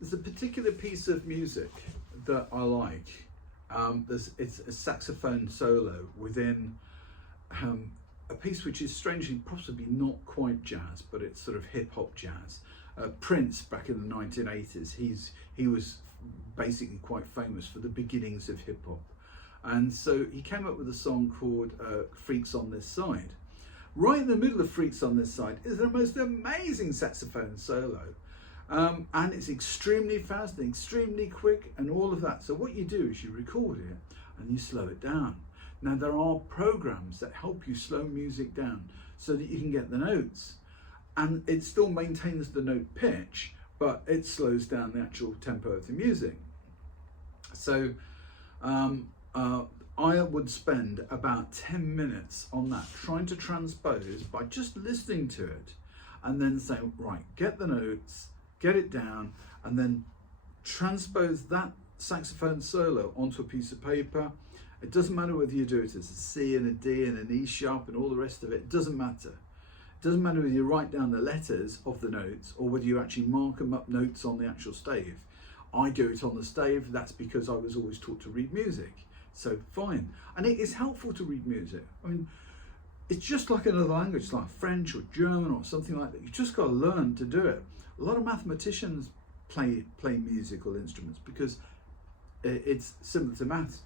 There's a particular piece of music that I like. It's a saxophone solo within a piece which is strangely possibly not quite jazz, but it's sort of hip hop jazz. Prince, back in the 1980s, he was basically quite famous for the beginnings of hip hop, and so he came up with a song called "Freaks on This Side." Right in the middle of "Freaks on This Side" is the most amazing saxophone solo. And it's extremely fast and extremely quick and all of that. So what you do is you record it and you slow it down. Now there are programs that help you slow music down so that you can get the notes, and it still maintains the note pitch, but it slows down the actual tempo of the music. So I would spend about 10 minutes on that, trying to transpose by just listening to it and then saying, right, get the notes, get it down, and then transpose that saxophone solo onto a piece of paper. It doesn't matter whether you do it as a C and a D and an E sharp and all the rest of it. It doesn't matter. It doesn't matter whether you write down the letters of the notes or whether you actually mark them up notes on the actual stave. I do it on the stave. That's because I was always taught to read music. So fine. And it is helpful to read music. I mean, it's just like another language, like French or German or something like that. You just got to learn to do it. A lot of mathematicians play musical instruments because it's similar to maths.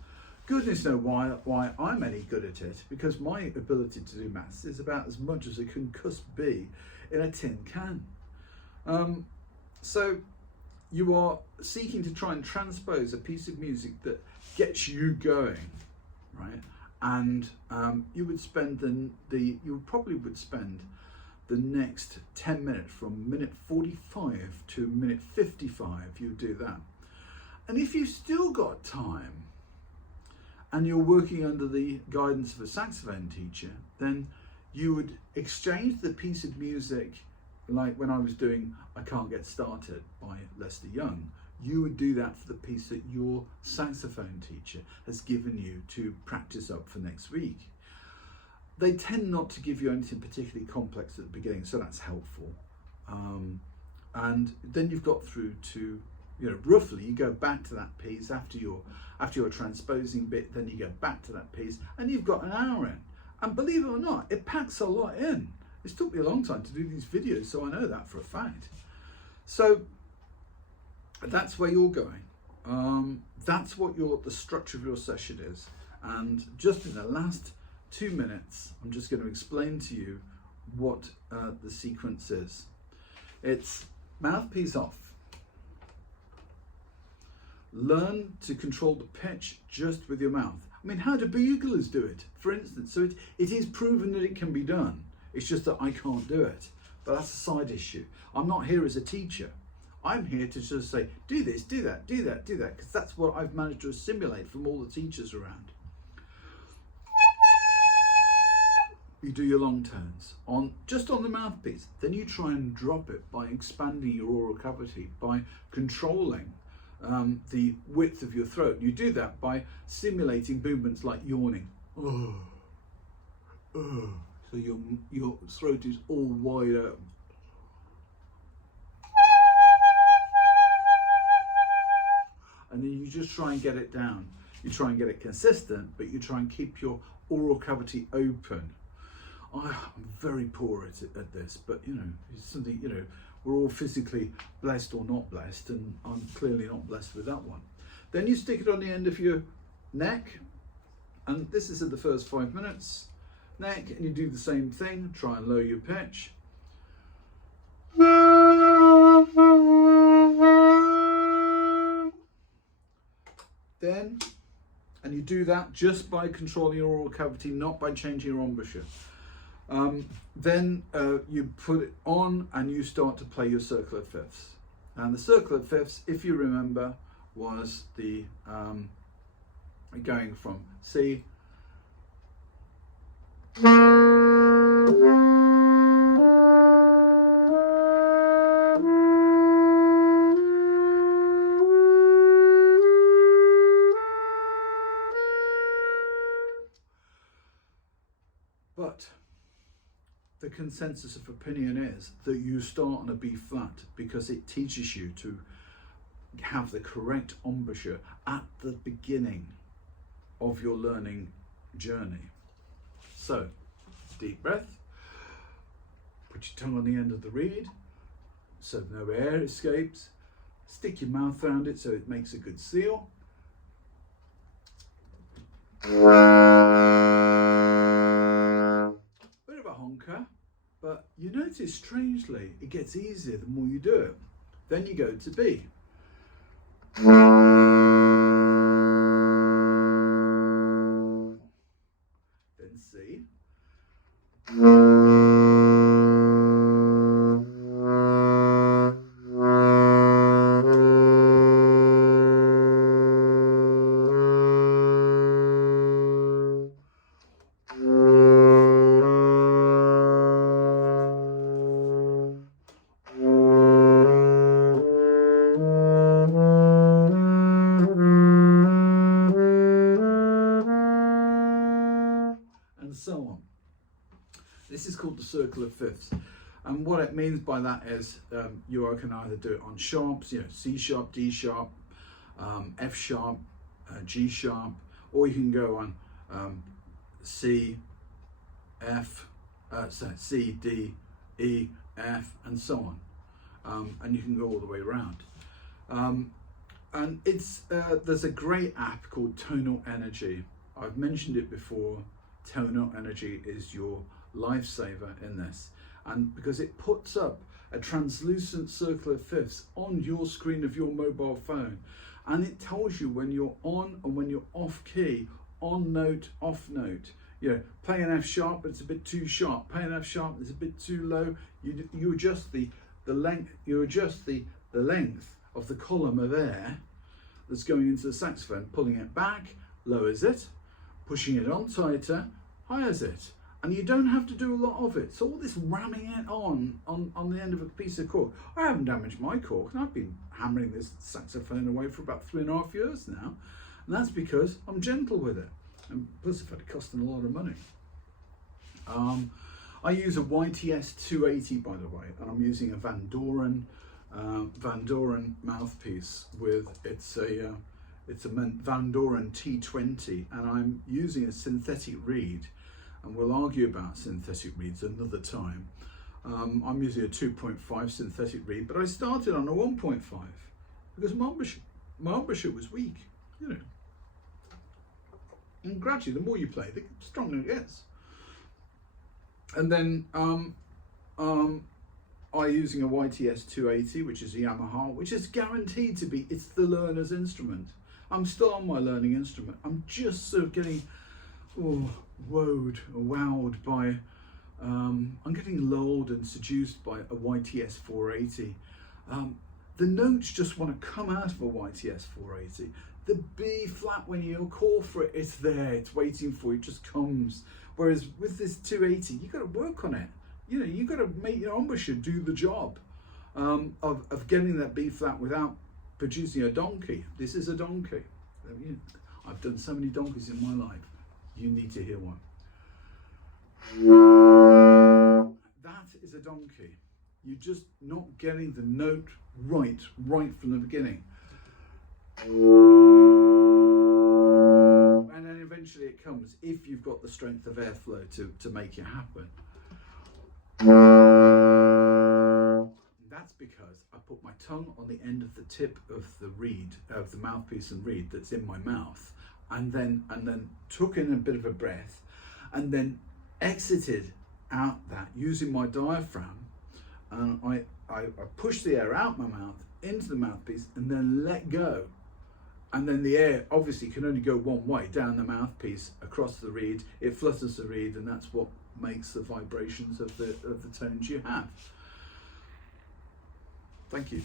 Goodness knows why I'm any good at it, because my ability to do maths is about as much as a concussed bee in a tin can. So you are seeking to try and transpose a piece of music that gets you going, right? And you would spend you probably would spend the next 10 minutes, from minute 45 to minute 55, you do that. And if you've still got time and you're working under the guidance of a saxophone teacher, then you would exchange the piece of music, like when I was doing "I Can't Get Started" by Lester Young. You would do that for the piece that your saxophone teacher has given you to practice up for next week. They tend not to give you anything particularly complex at the beginning, so that's helpful. And then you've got through to, roughly you go back to that piece after your transposing bit, then you go back to that piece, and you've got an hour in. And believe it or not, it packs a lot in. It's took me a long time to do these videos, so I know that for a fact. So that's where you're going. That's what the structure of your session is. And just in the last 2 minutes, I'm just going to explain to you what the sequence is. It's mouthpiece off. Learn to control the pitch just with your mouth. I mean, how do buglers do it, for instance? So it is proven that it can be done. It's just that I can't do it. But that's a side issue. I'm not here as a teacher. I'm here to just say, do this, do that, do that, do that, because that's what I've managed to assimilate from all the teachers around. You do your long tones just on the mouthpiece. Then you try and drop it by expanding your oral cavity, by controlling the width of your throat. You do that by simulating movements like yawning. So your throat is all wide open. And then you just try and get it down. You try and get it consistent, but you try and keep your oral cavity open. I'm very poor at this, but it's something, we're all physically blessed or not blessed, and I'm clearly not blessed with that one. Then you stick it on the end of your neck, and this is in the first 5 minutes. Neck, and you do the same thing, try and lower your pitch. Then, and you do that just by controlling your oral cavity, not by changing your embouchure. Then you put it on and you start to play your circle of fifths. And the circle of fifths, if you remember, was the going from C but the consensus of opinion is that you start on a B flat because it teaches you to have the correct embouchure at the beginning of your learning journey. So, deep breath, put your tongue on the end of the reed so no air escapes, stick your mouth around it so it makes a good seal. Bit of a honker, but you notice strangely it gets easier the more you do it. Then you go to B. Then C. And so on. This is called the circle of fifths, and what it means by that is you can either do it on sharps, C sharp, D sharp, F sharp, G sharp, or you can go on C, F, C, D, E, F, and so on, and you can go all the way around. And it's there's a great app called Tonal Energy. I've mentioned it before. Tonal Energy is your lifesaver in this, and because it puts up a translucent circle of fifths on your screen of your mobile phone, and it tells you when you're on and when you're off key, on note, off note. Play an F sharp, but it's a bit too sharp. Play an F sharp, it's a bit too low. You adjust the length. You adjust the length of the column of air that's going into the saxophone, pulling it back, lowers it, pushing it on tighter, higher it, and you don't have to do a lot of it. So all this ramming it on the end of a piece of cork. I haven't damaged my cork, and I've been hammering this saxophone away for about 3.5 years now, and that's because I'm gentle with it, and plus I've had it costing a lot of money. I use a YTS 280, by the way, and I'm using a Van Doren mouthpiece with it's a Van Doren T20, and I'm using a synthetic reed, and we'll argue about synthetic reeds another time. I'm using a 2.5 synthetic reed, but I started on a 1.5 because my embouchure was weak, and gradually the more you play, the stronger it gets. And then I'm using a YTS 280, which is a Yamaha, which is guaranteed to be, it's the learner's instrument. I'm still on my learning instrument. I'm just sort of getting wowed by, I'm getting lulled and seduced by a YTS 480. The notes just want to come out of a YTS 480. The B flat, when you call for it, it's there, it's waiting for you, it just comes. Whereas with this 280, you've got to work on it. You've got to make your embouchure do the job of getting that B flat without producing a donkey. This is a donkey. I've done so many donkeys in my life. You need to hear one. That is a donkey. You're just not getting the note right from the beginning. And then eventually it comes, if you've got the strength of airflow to make it happen. That's because I put my tongue on the end of the tip of the reed, of the mouthpiece and reed that's in my mouth, and then took in a bit of a breath, and then exited out that using my diaphragm, and I pushed the air out my mouth into the mouthpiece and then let go. And then the air obviously can only go one way, down the mouthpiece, across the reed. It flutters the reed, and that's what makes the vibrations of the tones you have. Thank you.